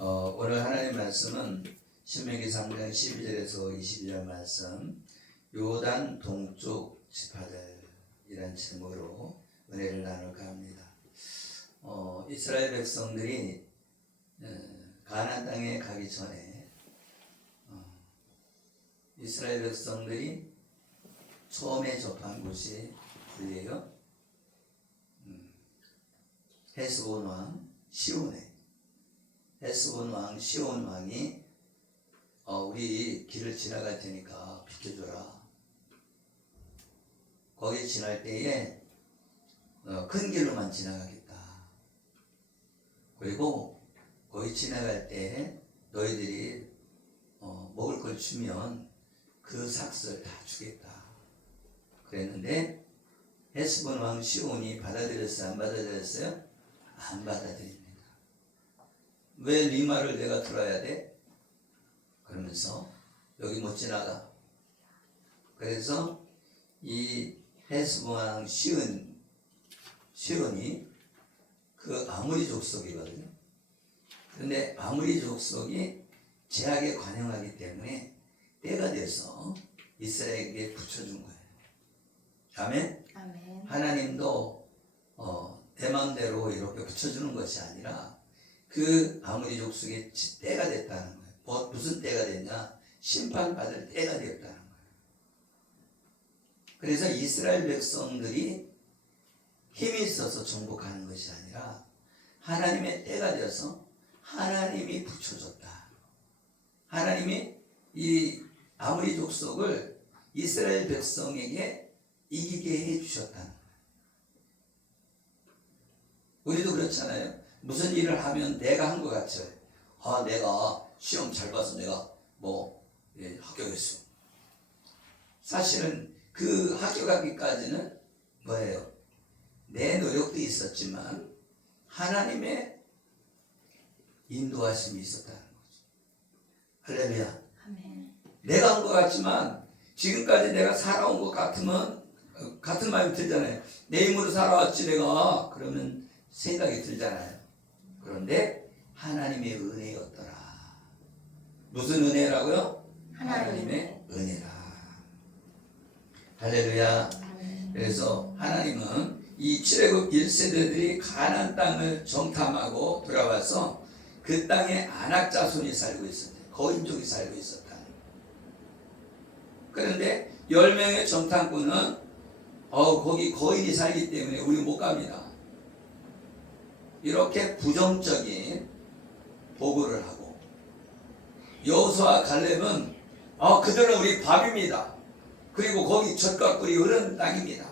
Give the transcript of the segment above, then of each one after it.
오늘 하나님 말씀은 신명기 3장 12절에서 22절 말씀, 요단 동쪽 지파들이란 제목으로 은혜를 나눌까 합니다. 이스라엘 백성들이 가나안 땅에 가기 전에 이스라엘 백성들이 처음에 접한 곳이 어디예요? 헤스본 왕 시온에. 헤스본 왕 시온 왕이 우리 길을 지나갈 테니까 비켜줘라. 거기 지날 때에 큰 길로만 지나가겠다. 그리고 거기 지나갈 때 너희들이 먹을 걸 주면 그 삭슬 다 주겠다. 그랬는데 헤스본 왕 시온이 받아들였어요? 안 받아들였어요? 안 받아들입니다. 왜 네 말을 내가 들어야 돼? 그러면서 여기 못 지나가. 그래서 이 헤스본 왕 시온이 그 아모리 족속이거든요. 그런데 아모리 족속이 제약에 관용하기 때문에 때가 돼서 이스라엘에게 붙여준 거예요. 아멘? 아멘. 하나님도 내 마음대로 이렇게 붙여주는 것이 아니라 그 아모리 족속의 때가 됐다는 거예요. 무슨 때가 됐냐? 심판받을 때가 되었다는 거예요. 그래서 이스라엘 백성들이 힘이 있어서 정복하는 것이 아니라 하나님의 때가 되어서 하나님이 붙여줬다. 하나님이 이 아모리 족속을 이스라엘 백성에게 이기게 해주셨다는 거예요. 우리도 그렇잖아요. 무슨 일을 하면 내가 한 것 같죠. 내가 시험 잘 봐서 내가 합격했어. 사실은 그 합격하기까지는 뭐예요? 내 노력도 있었지만 하나님의 인도하심이 있었다는 거죠. 할렐루야. 아멘. 내가 한 것 같지만 지금까지 내가 살아온 것 같으면 같은 마음이 들잖아요. 내 힘으로 살아왔지 내가. 그러면 생각이 들잖아요. 그런데 하나님의 은혜였더라. 무슨 은혜라고요? 하나님의 은혜라. 할렐루야. 그래서 하나님은 이 출애굽 1세대들이 가나안 땅을 정탐하고 돌아와서 그 땅에 아낙 자손이 살고 있었대요. 거인족이 살고 있었다. 그런데 10명의 정탐꾼은 거기 거인이 살기 때문에 우리 못 갑니다. 이렇게 부정적인 보고를 하고, 여호수아와 갈렙은 그들은 우리 밥입니다. 그리고 거기 젖과 꿀이 흐르는 땅입니다.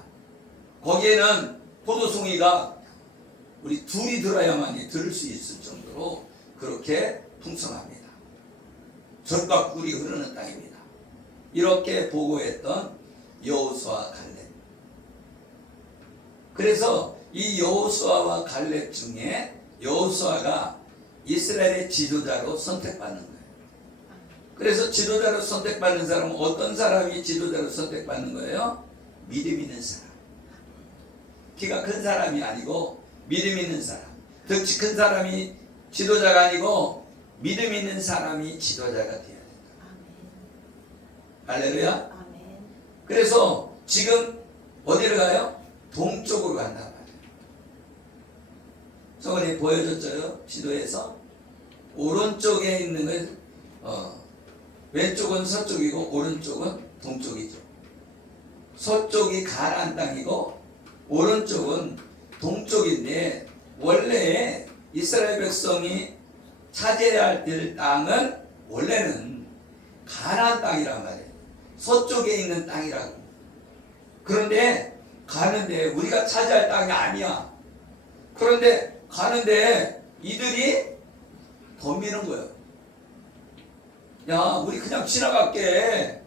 거기에는 포도송이가 우리 둘이 들어야만이 들을 수 있을 정도로 그렇게 풍성합니다. 젖과 꿀이 흐르는 땅입니다. 이렇게 보고했던 여호수아와 갈렙. 그래서 이 여호수아와 갈렙 중에 여호수아가 이스라엘의 지도자로 선택받는 거예요. 그래서 지도자로 선택받는 사람은 어떤 사람이 지도자로 선택받는 거예요? 믿음 있는 사람. 키가 큰 사람이 아니고 믿음 있는 사람. 덕지 큰 사람이 지도자가 아니고 믿음 있는 사람이 지도자가 되어야 된다. 할렐루야. 아멘. 그래서 지금 어디를 가요? 동쪽으로 간단 말이에요. 저번에 보여줬죠. 지도에서 오른쪽에 있는 건 왼쪽은 서쪽이고 오른쪽은 동쪽이죠. 서쪽이 가나안 땅이고 오른쪽은 동쪽인데, 원래 이스라엘 백성이 차지해야 될 땅은 원래는 가나안 땅이란 말이에요. 서쪽에 있는 땅이라고. 그런데 가는데 우리가 차지할 땅이 아니야. 그런데 가는데 이들이 덤비는 거예요. 야, 우리 그냥 지나갈게.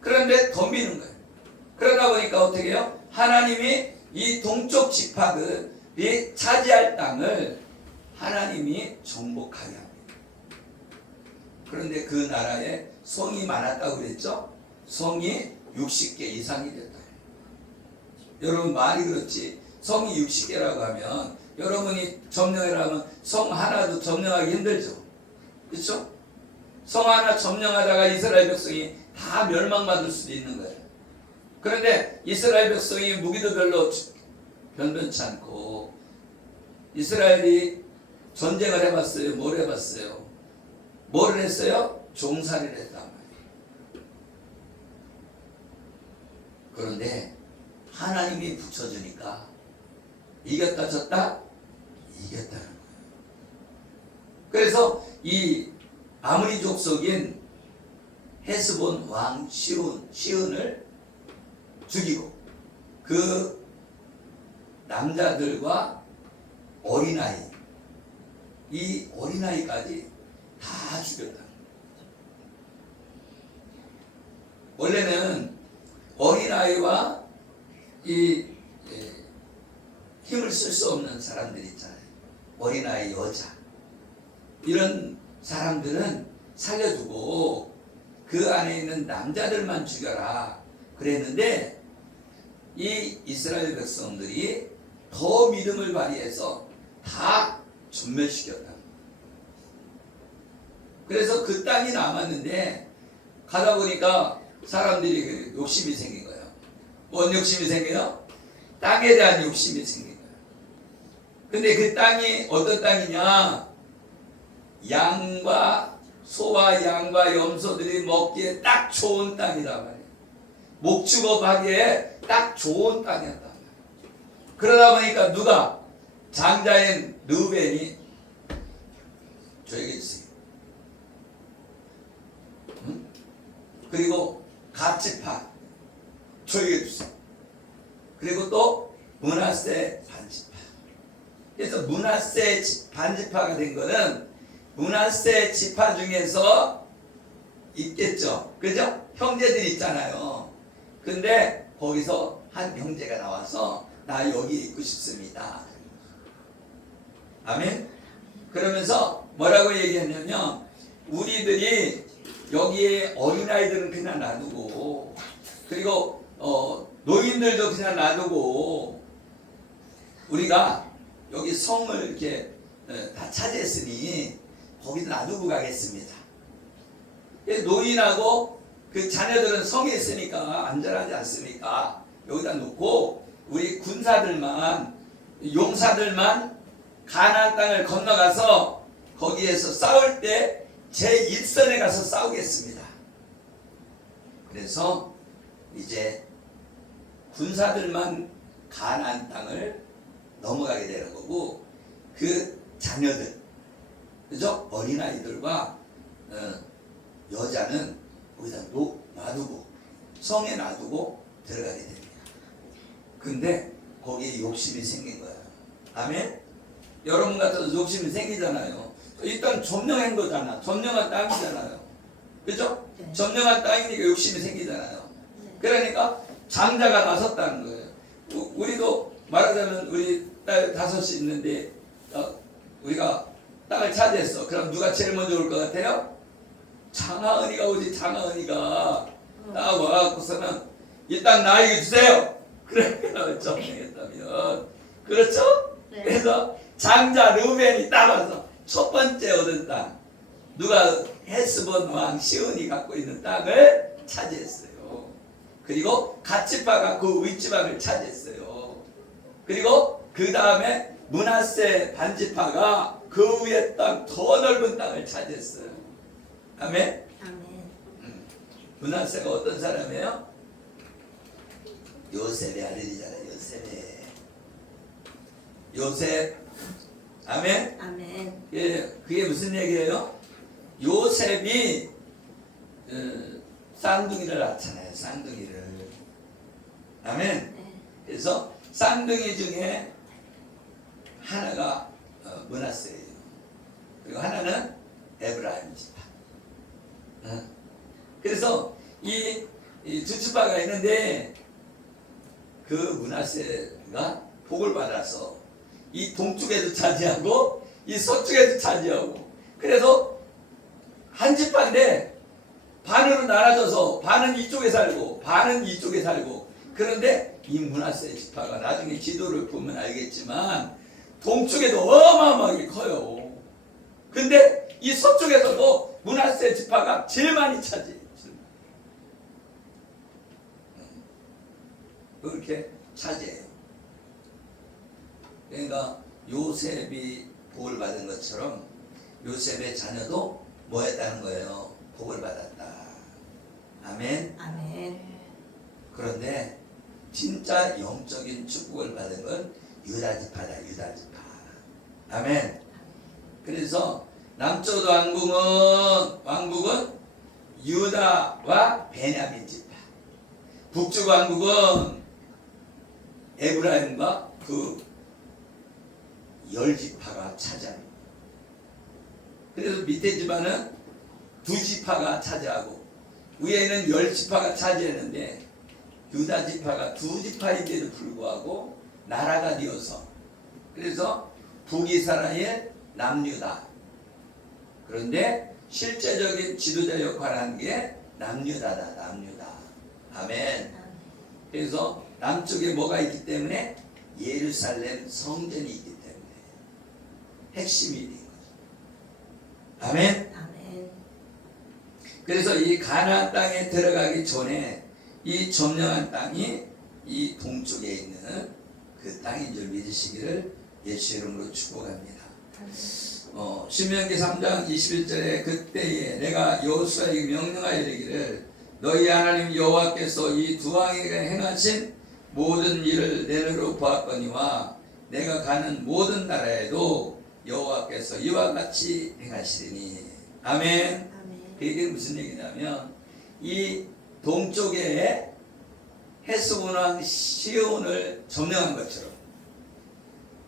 그런데 덤비는 거예요. 그러다 보니까 어떻게 해요? 하나님이 이 동쪽 지파들이 차지할 땅을 하나님이 정복하게 합니다. 그런데 그 나라에 성이 많았다고 그랬죠? 성이 60개 이상이 됐다. 여러분 말이 그렇지, 성이 60개라고 하면 여러분이 점령을 하면 성 하나도 점령하기 힘들죠. 그렇죠? 성 하나 점령하다가 이스라엘 백성이 다 멸망받을 수도 있는 거예요. 그런데 이스라엘 백성이 무기도 별로 변변치 않고 이스라엘이 전쟁을 해봤어요? 뭘 해봤어요? 뭐를 했어요? 종살이를 했단 말이에요. 그런데 하나님이 붙여주니까 이겼다 졌다? 이겼다는 거예요. 그래서 이 아므리 족속인 헤스본 왕 시온을 죽이고 그 남자들과 어린아이, 이 어린아이까지 다 죽였다. 원래는 어린아이와 이 힘을 쓸 수 없는 사람들 있잖아요. 어린아이, 여자, 이런 사람들은 살려두고 그 안에 있는 남자들만 죽여라 그랬는데, 이 이스라엘 백성들이 더 믿음을 발휘해서 다 전멸시켰다. 그래서 그 땅이 남았는데 가다 보니까 사람들이 욕심이 생긴 거예요. 뭔 욕심이 생겨요? 땅에 대한 욕심이 생긴 거예요. 근데 그 땅이 어떤 땅이냐? 양과 소와 양과 염소들이 먹기에 딱 좋은 땅이다 말이에요. 목축업하기에 딱 좋은 땅이었다 말이에요. 그러다 보니까 누가? 장자인 르벤이 조용히 해주세요. 응? 그리고 갓지파 조용히 해주세요. 그리고 또 므낫세 반지파. 그래서 므낫세 반지파가 된 거는 므낫세 지파 중에서 있겠죠. 그죠? 형제들 있잖아요. 근데 거기서 한 형제가 나와서 나 여기 있고 싶습니다. 아멘? 그러면서 뭐라고 얘기했냐면, 우리들이 여기에 어린아이들은 그냥 놔두고, 그리고 노인들도 그냥 놔두고, 우리가 여기 성을 이렇게 다 차지했으니 거기도 놔두고 가겠습니다. 노인하고 그 자녀들은 성에 있으니까 안전하지 않습니까? 여기다 놓고 우리 군사들만, 용사들만 가나안 땅을 건너가서 거기에서 싸울 때 제1선에 가서 싸우겠습니다. 그래서 이제 군사들만 가나안 땅을 넘어가게 되는 거고, 그 자녀들, 그죠? 어린아이들과 여자는 거기다 놔두고 성에 놔두고 들어가게 됩니다. 근데 거기에 욕심이 생긴 거예요. 아멘? 여러분 같아도 욕심이 생기잖아요. 일단 점령한 거잖아. 점령한 땅이잖아요. 그죠? 네. 점령한 땅이니까 욕심이 생기잖아요. 그러니까 장자가 나섰다는 거예요. 우리도 말하자면 우리 딸 5이 있는데 우리가 땅을 차지했어. 그럼 누가 제일 먼저 올 것 같아요? 장하은이가 오지. 장하은이가 딱 와갖고서는 이 땅 나에게 주세요. 그러니까 점령했다면, 그렇죠? 네. 그래서 장자 르벤이 따라서 첫 번째 얻은 땅, 누가? 헤스본 왕 시온이 갖고 있는 땅을 차지했어요. 그리고 갓지파가 그 윗지방을 차지했어요. 그리고 그 다음에 므낫세 반지파가 그 위에 땅, 더 넓은 땅을 차지했어요. 아멘? 아멘. 므낫세가 어떤 사람이에요? 요셉의 아들이잖아요. 요셉. 아멘? 아멘. 예, 그게 무슨 얘기예요? 요셉이 쌍둥이를 낳잖아요. 쌍둥이를. 아멘? 네. 그래서 쌍둥이 중에 하나가 므낫세예요. 그리고 하나는 에브라임 지파. 그래서 이 두 지파가 있는데, 그 므낫세가 복을 받아서 이 동쪽에도 차지하고 이 서쪽에도 차지하고, 그래서 한 지파인데 반으로 나눠져서 반은 이쪽에 살고 반은 이쪽에 살고. 그런데 이 므낫세 지파가 나중에 지도를 보면 알겠지만 동쪽에도 어마어마하게 커요. 근데 이 서쪽에서도 므낫세 지파가 제일 많이 차지해요. 그렇게 차지해요. 그러니까 요셉이 복을 받은 것처럼 요셉의 자녀도 뭐 했다는 거예요? 복을 받았다. 아멘. 아멘. 그런데 진짜 영적인 축복을 받은 건 유다 지파다. 유다 지파. 아멘. 그래서 남쪽 왕국은 유다와 베냐민 지파, 북쪽 왕국은 에브라임과 그 10지파가 차지합니다. 그래서 밑에 집안은 2지파가 차지하고 위에는 10지파가 차지했는데 유다 지파가 2지파인데도 불구하고 나라가 되어서 그래서 북이스라엘 남유다. 그런데 실제적인 지도자 역할을 한 게 남유다다. 남유다. 아멘. 그래서 남쪽에 뭐가 있기 때문에 예루살렘 성전이 있기 때문에 핵심이 된 거죠. 아멘. 아멘. 그래서 이 가나안 땅에 들어가기 전에 이 점령한 땅이 이 동쪽에 있는 그 땅인 줄 믿으시기를 예수 이름으로 축복합니다. 신명기 3장 21절에 그때에 내가 여호수아에게 명령하여 이르기를 너희 하나님 여호와께서 이 두 왕에게 행하신 모든 일을 내 눈으로 보았거니와 내가 가는 모든 나라에도 여호와께서 이와 같이 행하시리니. 아멘. 아멘. 이게 무슨 얘기냐면 이 동쪽에 헤스본 왕 시온을 점령한 것처럼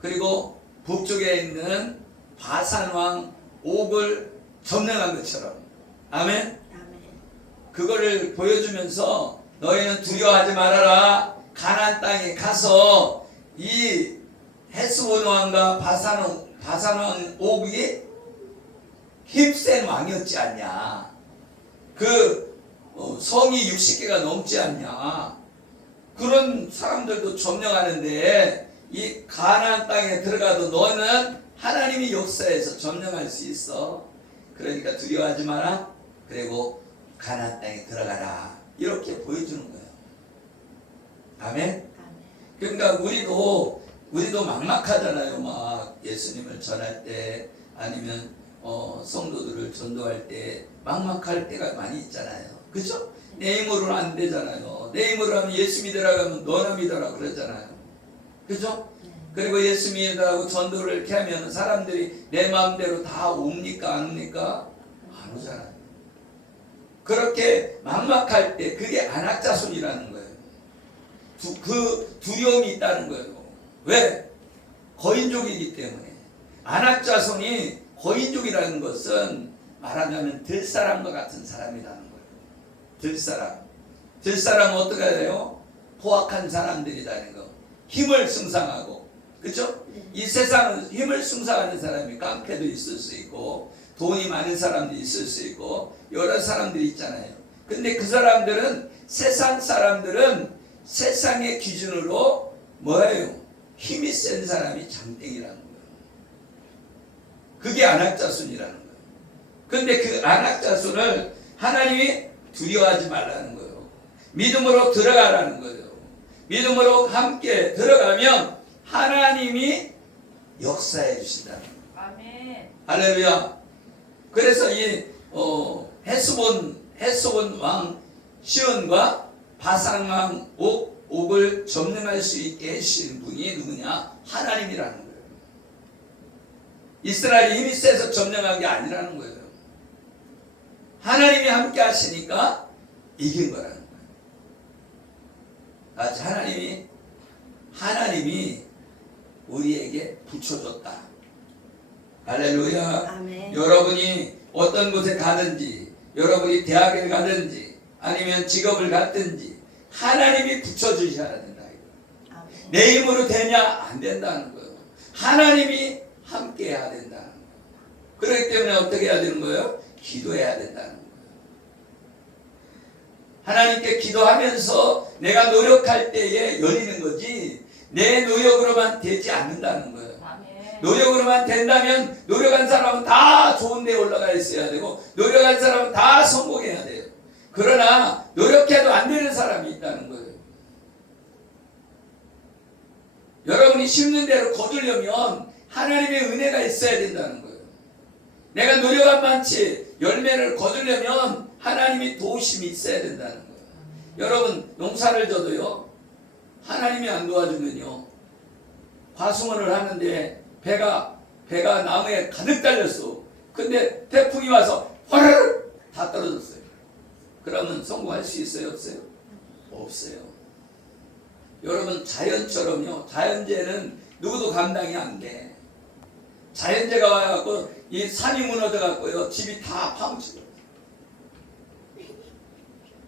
그리고 북쪽에 있는 바산 왕 옥을 점령한 것처럼 아멘. 아멘. 그거를 보여주면서 너희는 두려워하지 말아라. 가나안 땅에 가서 이 헤스본 왕과 바산 왕 옥이 힘센 왕이었지 않냐. 그 성이 60개가 넘지 않냐. 그런 사람들도 점령하는데 이 가나안 땅에 들어가도 너는 하나님이 역사에서 점령할 수 있어. 그러니까 두려워하지 마라. 그리고 가나안 땅에 들어가라. 이렇게 보여주는 거예요. 아멘. 아멘. 그러니까 우리도 막막하잖아요. 막 예수님을 전할 때 아니면 성도들을 전도할 때 막막할 때가 많이 있잖아요. 그죠? 내 힘으로는 안 되잖아요. 내 힘으로 하면 예수 믿으라고 하면 너나 믿어라 그러잖아요. 그죠? 그리고 예수 믿으라고 전도를 이렇게 하면 사람들이 내 마음대로 다 옵니까? 안 옵니까? 안 오잖아요. 그렇게 막막할 때 그게 안악자손이라는 거예요. 그 두려움이 있다는 거예요. 왜? 거인족이기 때문에. 안악자손이 거인족이라는 것은 말하자면 들사람과 같은 사람이라는 거예요. 들사람은 어떻게 해요? 포악한 사람들이라는 거. 힘을 승상하고, 그렇죠? 이 세상은 힘을 승상하는 사람이 깡패도 있을 수 있고 돈이 많은 사람도 있을 수 있고 여러 사람들이 있잖아요. 근데 그 사람들은 세상의 기준으로 뭐예요? 힘이 센 사람이 장땡이라는 거예요. 그게 안악자손이라는 거예요. 근데 그 안악자손을 하나님이 두려워하지 말라는 거예요. 믿음으로 들어가라는 거예요. 믿음으로 함께 들어가면 하나님이 역사해 주신다는 거예요. 아멘. 할렐루야. 그래서 이 헤스본 왕 시온과 바산 왕 옥을 점령할 수 있게 해주신 분이 누구냐? 하나님이라는 거예요. 이스라엘이 힘이 세서 점령한 게 아니라는 거예요. 하나님이 함께 하시니까 이긴 거라는 거예요. 아직 하나님이 우리에게 붙여줬다. 할렐루야. 아멘. 여러분이 어떤 곳에 가든지, 여러분이 대학에 가든지, 아니면 직업을 갖든지, 하나님이 붙여주셔야 된다. 아멘. 내 힘으로 되냐? 안 된다는 거예요. 하나님이 함께 해야 된다는 거예요. 그렇기 때문에 어떻게 해야 되는 거예요? 기도해야 된다는 거예요. 하나님께 기도하면서 내가 노력할 때에 열리는 거지, 내 노력으로만 되지 않는다는 거예요. 아멘. 노력으로만 된다면 노력한 사람은 다 좋은 데 올라가 있어야 되고 노력한 사람은 다 성공해야 돼요. 그러나 노력해도 안 되는 사람이 있다는 거예요. 여러분이 심는 대로 거두려면 하나님의 은혜가 있어야 된다는 거예요. 내가 노력한 만치 열매를 거두려면 하나님이 도우심이 있어야 된다는 거예요. 여러분 농사를 져도요, 하나님이 안 도와주면요, 과수원을 하는데 배가 나무에 가득 달렸어. 근데 태풍이 와서 화르르 다 떨어졌어요. 그러면 성공할 수 있어요, 없어요? 없어요. 여러분 자연처럼요, 자연재해는 누구도 감당이 안 돼. 자연재해가 와갖고 이 산이 무너져갖고요, 집이 다 파묻히고,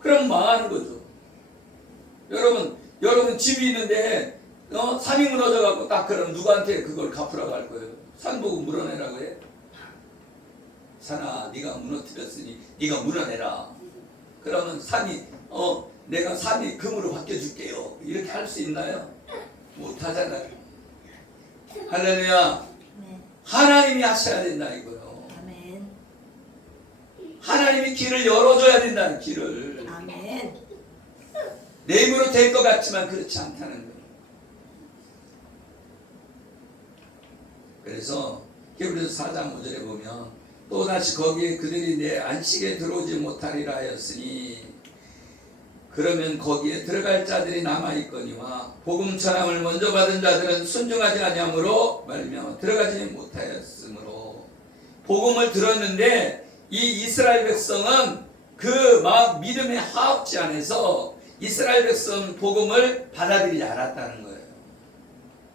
그럼 망하는 거죠. 여러분 집이 있는데 산이 무너져갖고 딱 그럼 누구한테 그걸 갚으라고 할 거예요? 산 보고 물어내라고 해? 산아, 네가 무너뜨렸으니 네가 물어내라. 그러면 산이 내가 산이 금으로 바뀌어줄게요, 이렇게 할 수 있나요? 못하잖아요. 할렐루야. 하나님이 하셔야 된다 이거요. 아멘. 하나님이 길을 열어줘야 된다는, 길을. 아멘. 내 힘으로 될 것 같지만 그렇지 않다는 거예요. 그래서 히브리서 4장 5절에 보면 또다시 거기에 그들이 내 안식에 들어오지 못하리라 하였으니 그러면 거기에 들어갈 자들이 남아있거니와 복음 전함을 먼저 받은 자들은 순종하지 아니함으로 말미암아 들어가지 못하였으므로. 복음을 들었는데 이 이스라엘 백성은 그 막 믿음의 화합지 안에서 이스라엘 백성 복음을 받아들이지 않았다는 거예요.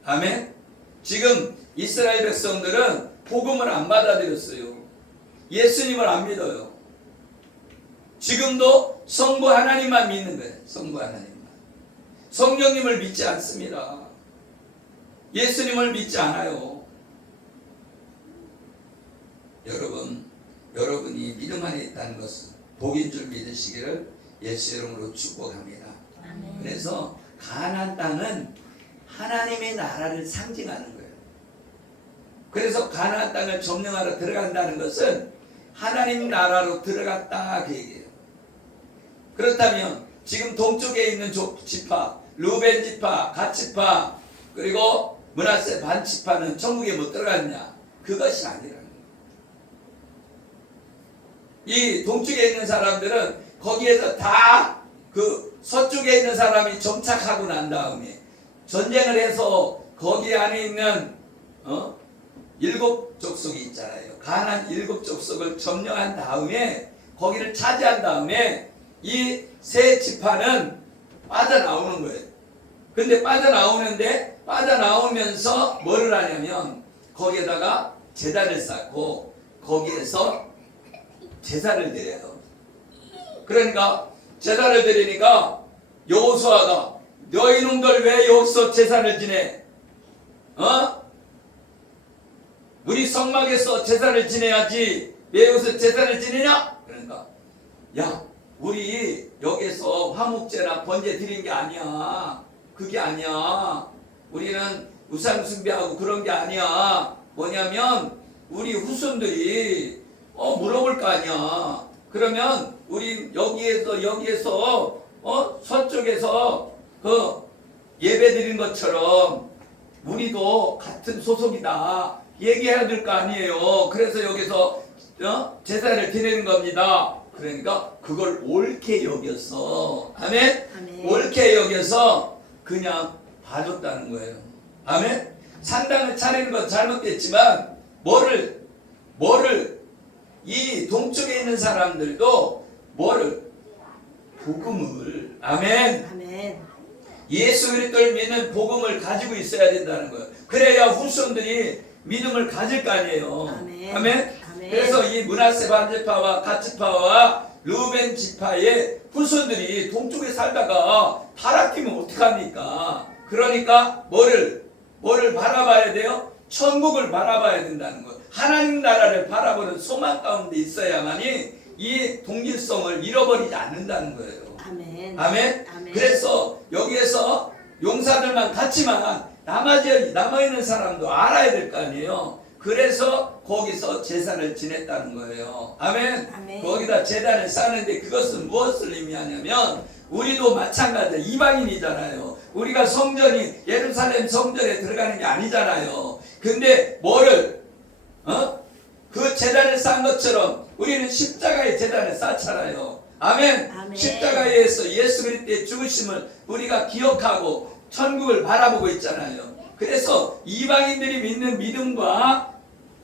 아멘. 지금 이스라엘 백성들은 복음을 안 받아들였어요. 예수님을 안 믿어요. 지금도 성부 하나님만 믿는 거예요. 성부 하나님만. 성령님을 믿지 않습니다. 예수님을 믿지 않아요. 여러분이 믿음 안에 있다는 것은 복인 줄 믿으시기를 예수 이름으로 축복합니다. 아멘. 그래서 가나안 땅은 하나님의 나라를 상징하는 거예요. 그래서 가나안 땅을 점령하러 들어간다는 것은 하나님 나라로 들어갔다 그 얘기예요. 그렇다면 지금 동쪽에 있는 지파, 루벤 지파, 갓 지파, 그리고 므낫세 반 지파는 천국에 못 들어갔냐? 그것이 아니라는 거예요. 이 동쪽에 있는 사람들은 거기에서 다 그 서쪽에 있는 사람이 정착하고 난 다음에 전쟁을 해서 거기 안에 있는 7 족속이 있잖아요. 가나안 7 족속을 점령한 다음에 거기를 차지한 다음에 이 세 지파는 빠져나오는 거예요. 근데 빠져나오면서 뭐를 하냐면 거기에다가 제단을 쌓고 거기에서 제사를 드려요. 그러니까 제사를 드리니까 여호수아가 너희 놈들 왜 여기서 제사를 지내? 우리 성막에서 제사를 지내야지 왜 여기서 제사를 지내냐? 그러니까 야, 우리 여기서 화목제나 번제 드린 게 아니야. 그게 아니야. 우리는 우상 숭배하고 그런 게 아니야. 뭐냐면 우리 후손들이 물어볼 거 아니야. 그러면 우리 여기에서 서쪽에서 그 예배 드린 것처럼 우리도 같은 소속이다 얘기해야 될 거 아니에요. 그래서 여기서 제사를 드리는 겁니다. 그러니까 그걸 옳게 여겼어. 아멘? 아멘. 옳게 여겨서 그냥 봐줬다는 거예요. 아멘? 산당을 차리는 건 잘못됐지만 뭐를 이 동쪽에 있는 사람들도 복음을, 아멘, 아멘. 예수 그리스도를 믿는 복음을 가지고 있어야 된다는 거예요. 그래야 후손들이 믿음을 가질 거 아니에요. 아멘. 아멘? 아멘. 그래서 이 므낫세 반지파와 갓 지파와 루벤 지파의 후손들이 동쪽에 살다가 타락하면 어떡합니까? 그러니까 뭐를 바라봐야 돼요? 천국을 바라봐야 된다는 거예요. 하나님 나라를 바라보는 소망 가운데 있어야만이 이 동질성을 잃어버리지 않는다는 거예요. 아멘. 아멘? 아멘. 그래서 여기에서 용사들만 갔지만 남아있는 사람도 알아야 될 거 아니에요. 그래서 거기서 제사를 지냈다는 거예요. 아멘. 아멘. 거기다 제단을 쌓는데 그것은 무엇을 의미하냐면 우리도 마찬가지야. 이방인이잖아요. 우리가 성전이 예루살렘 성전에 들어가는 게 아니잖아요. 근데 뭐를 그 제단을 쌓은 것처럼 우리는 십자가의 제단을 쌓잖아요. 아멘. 아멘. 십자가에서 예수 그리스도의 죽으심을 우리가 기억하고 천국을 바라보고 있잖아요. 그래서 이방인들이 믿는 믿음과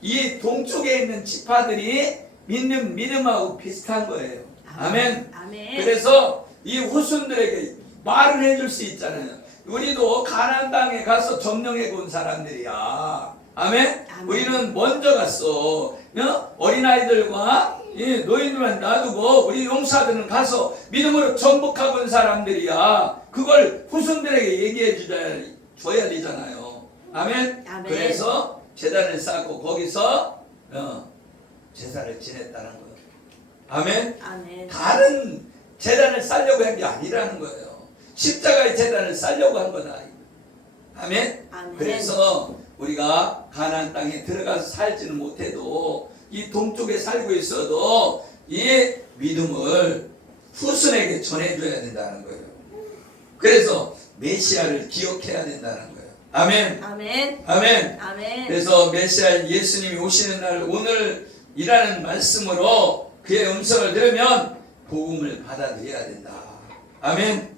이 동쪽에 있는 지파들이 믿는 믿음하고 비슷한 거예요. 아멘. 아멘. 그래서 이 후손들에게 말을 해줄 수 있잖아요. 우리도 가나안 땅에 가서 점령해 본 사람들이야. 아멘. 아멘. 우리는 먼저 갔어. 어린아이들과 노인들만 놔두고 우리 용사들은 가서 믿음으로 정복하고 온 사람들이야. 그걸 후손들에게 얘기해 줘야 되잖아요. 아멘. 아멘. 그래서 제단을 쌓고 거기서 제사를 지냈다는 거예요. 아멘. 아멘. 다른 제단을 쌓려고 한 게 아니라는 거예요. 십자가의 제단을 쌓려고 한 거다. 아멘. 아멘. 그래서 우리가 가나안 땅에 들어가서 살지는 못해도 이 동쪽에 살고 있어도 이 믿음을 후손에게 전해줘야 된다는 거예요. 그래서 메시아를 기억해야 된다는 거예요. 아멘. 아멘. 아멘. 아멘. 그래서 메시아 예수님이 오시는 날 오늘이라는 말씀으로 그의 음성을 들으면 복음을 받아들여야 된다. 아멘.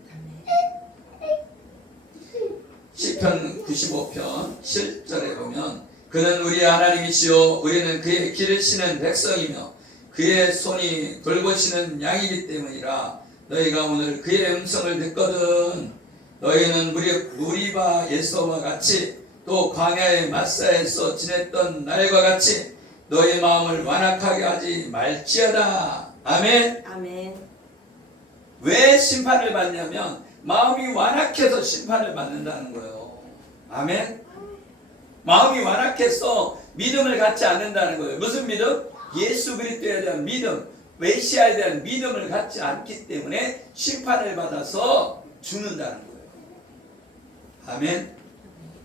시편 95편 7절에 보면 그는 우리 하나님이시요 우리는 그의 길을 신은 백성이며 그의 손이 돌보시는 양이기 때문이라. 너희가 오늘 그의 음성을 듣거든 너희는 무리바 예서와 같이 또 광야의 마사에서 지냈던 날과 같이 너희 마음을 완악하게 하지 말지어다. 아멘. 아멘. 왜 심판을 받냐면 마음이 완악해서 심판을 받는다는 거예요. 아멘. 마음이 완악해서 믿음을 갖지 않는다는 거예요. 무슨 믿음? 예수 그리스도에 대한 믿음, 메시아에 대한 믿음을 갖지 않기 때문에 심판을 받아서 죽는다는 거예요. 아멘.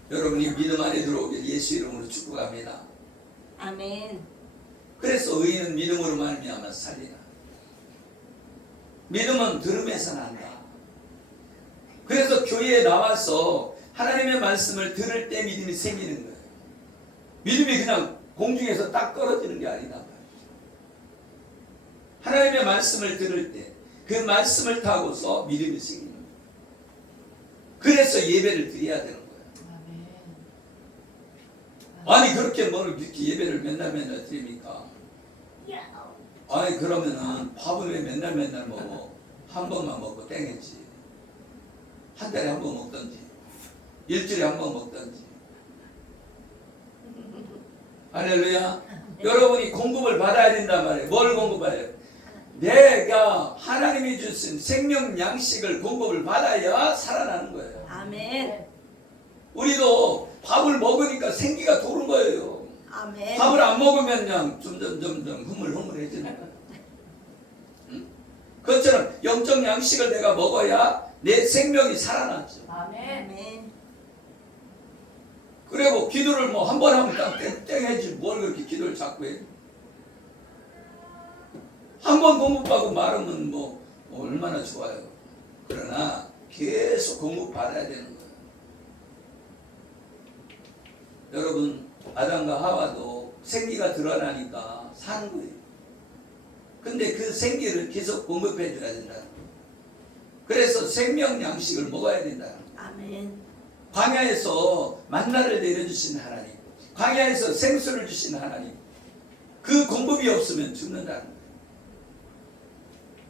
여러분이 믿음 안에 들어오길 예수 이름으로 축복합니다. 아멘. 그래서 의인은 믿음으로 말미암아 살리라. 믿음은 들음에서 난다. 그래서 교회에 나와서 하나님의 말씀을 들을 때 믿음이 생기는 거예요. 믿음이 그냥 공중에서 딱 떨어지는 게 아니다. 하나님의 말씀을 들을 때 그 말씀을 타고서 믿음이 생기는 거예요. 그래서 예배를 드려야 되는 거예요. 아니 그렇게 뭘 이렇게 예배를 맨날 드립니까? 아니 그러면은 밥은 왜 맨날 먹어? 한 번만 먹고 땡했지. 한 달에 한 번 먹던지 일주일에 한 번 먹던지. 할렐루야. 여러분이 공급을 받아야 된단 말이에요. 뭘 공급해요? 내가 하나님이 주신 생명 양식을 공급을 받아야 살아나는 거예요. 아멘. 우리도 밥을 먹으니까 생기가 도는 거예요. 아멘. 밥을 안 먹으면 그냥 점점 흐물흐물해지는 거예요. 응? 그것처럼 영적 양식을 내가 먹어야 내 생명이 살아나죠. 아멘. 그리고 기도를 뭐 한 번 하면 딱 땡해지 뭘 그렇게 기도를 자꾸 해? 한 번 공급받고 말하면 뭐 얼마나 좋아요. 그러나 계속 공급받아야 되는 거예요. 여러분 아담과 하와도 생기가 드러나니까 사는 거예요. 근데 그 생기를 계속 공급해 줘야 된다는 거예요. 그래서 생명 양식을 먹어야 된다는 거예요. 아멘. 광야에서 만나를 내려주신 하나님, 광야에서 생수를 주신 하나님, 그 공급이 없으면 죽는다는 거예요.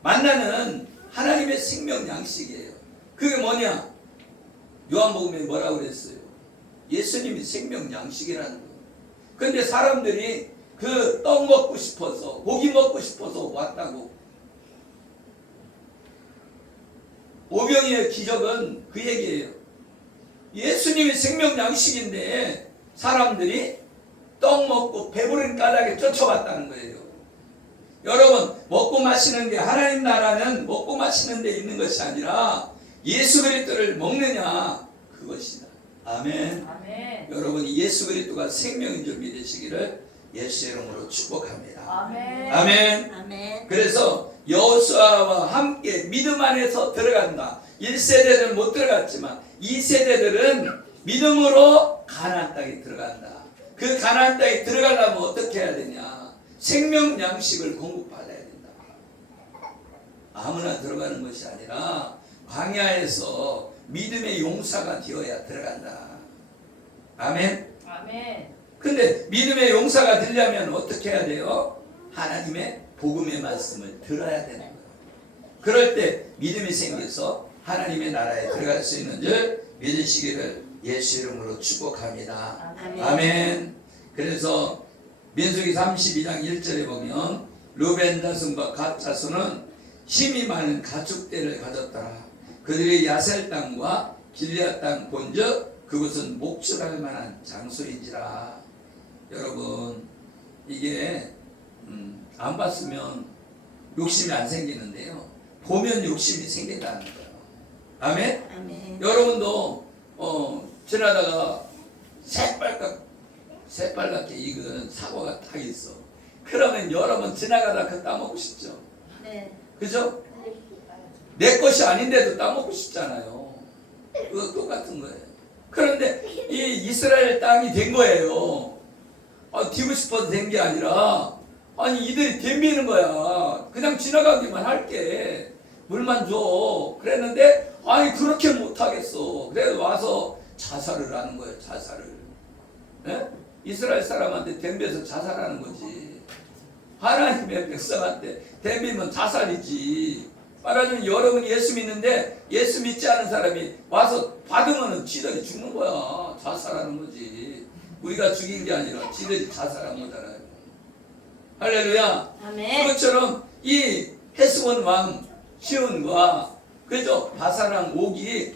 만나는 하나님의 생명 양식이에요. 그게 뭐냐? 요한복음에 뭐라고 그랬어요? 예수님이 생명 양식이라는 거예요. 그런데 사람들이 그 떡 먹고 싶어서, 고기 먹고 싶어서 왔다고. 오병이의 기적은 그 얘기예요. 예수님이 생명 양식인데 사람들이 떡 먹고 배부른 까닭에 쫓아왔다는 거예요. 여러분 먹고 마시는 게 하나님 나라는 먹고 마시는 데 있는 것이 아니라 예수 그리스도를 먹느냐 그것이다. 아멘. 아멘. 여러분이 예수 그리스도가 생명인 줄 믿으시기를 예수의 이름으로 축복합니다. 아멘. 아멘. 아멘. 그래서 여호수아와 함께 믿음 안에서 들어간다. 1세대는 못 들어갔지만 2세대들은 믿음으로 가나안 땅에 들어간다. 그 가나안 땅에 들어가려면 어떻게 해야 되냐? 생명 양식을 공급받아야 된다. 아무나 들어가는 것이 아니라 광야에서 믿음의 용사가 되어야 들어간다. 아멘. 아멘. 근데 믿음의 용사가 되려면 어떻게 해야 돼요? 하나님의 복음의 말씀을 들어야 되는 거예요. 그럴 때 믿음이 생겨서 하나님의 나라에 들어갈 수 있는 줄 믿으시기를 예수 이름으로 축복합니다. 아멘. 아멘. 그래서 민수기 32장 1절에 보면 루벤 자손과 갓 자손은 힘이 많은 가축대를 가졌더라. 그들의 야셀 땅과 길리앗 땅 본즉 그곳은 목축할 만한 장소인지라. 여러분 이게 안 봤으면 욕심이 안 생기는데요. 보면 욕심이 생긴다는 거예요. 아멘. 아멘. 여러분도 지나다가 새빨갛게 익은 사과가 딱 있어. 그러면 여러분 지나가다 그 따먹고 싶죠. 네. 그죠? 내 것이 아닌데도 따먹고 싶잖아요. 그거 똑같은 거예요. 그런데 이 이스라엘 땅이 된 거예요. 튀고 싶어서 된 게 아니라 아니 이들이 덤비는 거야. 그냥 지나가기만 할게. 물만 줘. 그랬는데 아니 그렇게 못하겠어. 그래서 와서 자살을 하는 거예요. 자살을. 예? 이스라엘 사람한테 덤벼서 자살하는 거지. 하나님의 백성한테 덤비면 자살이지. 말하자면 여러분이 예수 믿는데 예수 믿지 않은 사람이 와서 받으면 지들이 죽는 거야. 자살하는 거지. 우리가 죽인 게 아니라 지들이 자살한 거잖아요. 할렐루야. 아멘. 그것처럼 이 헤스본 왕 시온과 그죠? 바사랑 옥이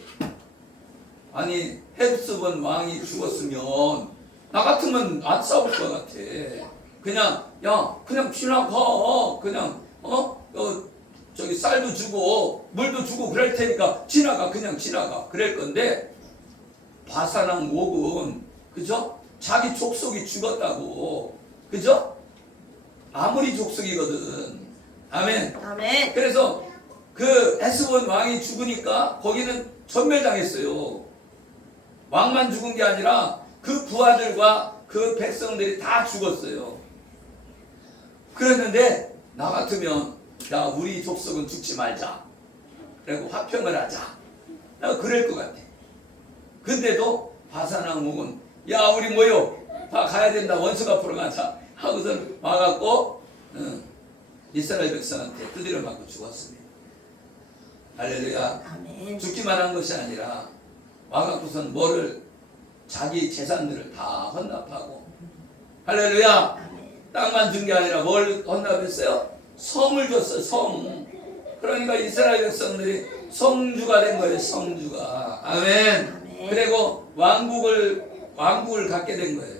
아니 헤스본 왕이 죽었으면 나 같으면 안 싸울 것 같아. 그냥 야 그냥 지나가. 그냥 저기 쌀도 주고 물도 주고 그럴 테니까 지나가. 그냥 지나가. 그럴 건데 바사랑 옥은 그죠? 자기 족속이 죽었다고. 그죠? 아무리 족속이거든. 아멘. 아멘. 그래서 그 에스본 왕이 죽으니까 거기는 전멸당했어요. 왕만 죽은 게 아니라 그 부하들과 그 백성들이 다 죽었어요. 그랬는데 나 같으면 야 우리 족속은 죽지 말자. 그리고 화평을 하자. 나 그럴 것 같아. 근데도 바사랑 옥은 야 우리 모여 다 가야 된다. 원수 앞으로 가자. 하고선 와갖고 이스라엘 백성한테 두드려 맞고 죽었습니다. 할렐루야. 아멘. 죽기만 한 것이 아니라 와갖고선 뭐를 자기 재산들을 다 헌납하고. 할렐루야. 아멘. 땅만 준 게 아니라 뭘 헌납했어요? 성을 줬어요. 성. 그러니까 이스라엘 백성들이 성주가 된 거예요. 성주가. 아멘. 아멘. 그리고 왕국을 갖게 된 거예요.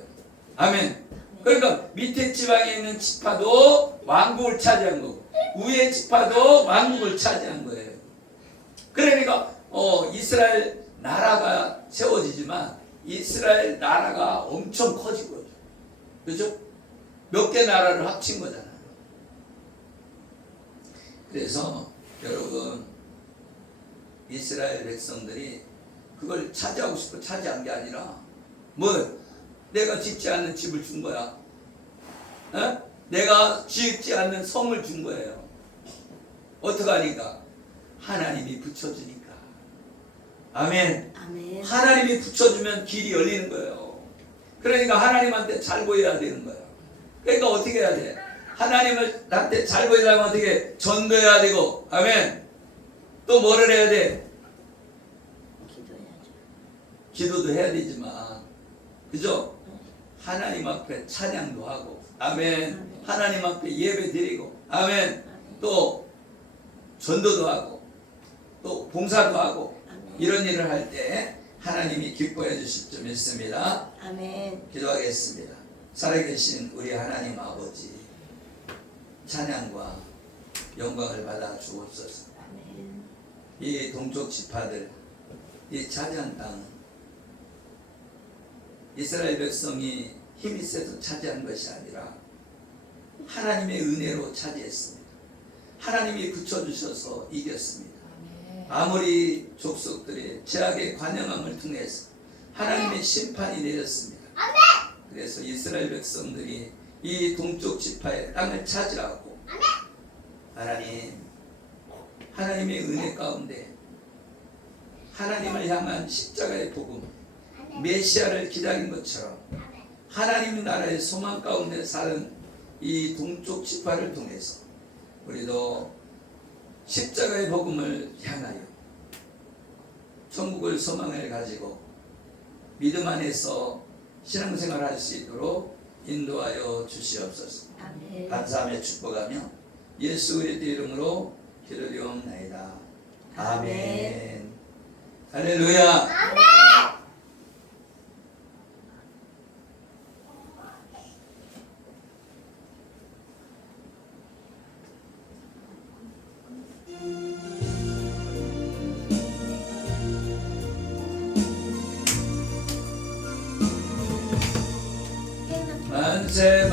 아멘. 그러니까 밑에 지방에 있는 지파도 왕국을 차지한 거고 위에 지파도 왕국을 차지한 거예요. 그러니까 이스라엘 나라가 세워지지만 이스라엘 나라가 엄청 커진 거죠. 그렇죠? 몇 개 나라를 합친 거잖아요. 그래서 여러분 이스라엘 백성들이 그걸 차지하고 싶어 차지한 게 아니라 뭐 내가 짓지 않는 집을 준 거야. 내가 짓지 않는 성을 준 거예요. 어떡하니까? 하나님이 붙여주니까. 아멘. 아멘. 하나님이 붙여주면 길이 열리는 거예요. 그러니까 하나님한테 잘 보여야 되는 거예요. 그러니까 어떻게 해야 돼? 하나님을 나한테 잘 보이려면 어떻게 전도해야 되고. 아멘. 또 뭐를 해야 돼? 기도해야죠. 기도도 해야 되지만 그죠? 하나님 앞에 찬양도 하고. 아멘. 하나님 앞에 예배 드리고. 아멘. 또 전도도 하고 또 봉사도 하고 이런 일을 할 때 하나님이 기뻐해 주실 줄 믿습니다. 아멘. 기도하겠습니다. 살아계신 우리 하나님 아버지 찬양과 영광을 받아 주옵소서. 아멘. 이 동쪽 지파들 이 차지한 땅 이스라엘 백성이 힘이 세서 차지한 것이 아니라 하나님의 은혜로 차지했습니다. 하나님이 붙여주셔서 이겼습니다. 아모리 족속들의 제약의 관영함을 통해서 하나님의 심판이 내렸습니다. 그래서 이스라엘 백성들이 이 동쪽 지파의 땅을 차지하고 하나님의 은혜 가운데 하나님을 향한 십자가의 복음, 메시아를 기다린 것처럼 하나님 나라의 소망 가운데 사는 이 동쪽 지파를 통해서 우리도 십자가의 복음을 향하여 천국을 소망을 가지고 믿음 안에서 신앙생활 할 수 있도록 인도하여 주시옵소서. 아멘. 감사하며 축복하며 예수 그리스도의 이름으로 기도드리옵나이다. 아멘. 할렐루야. 만세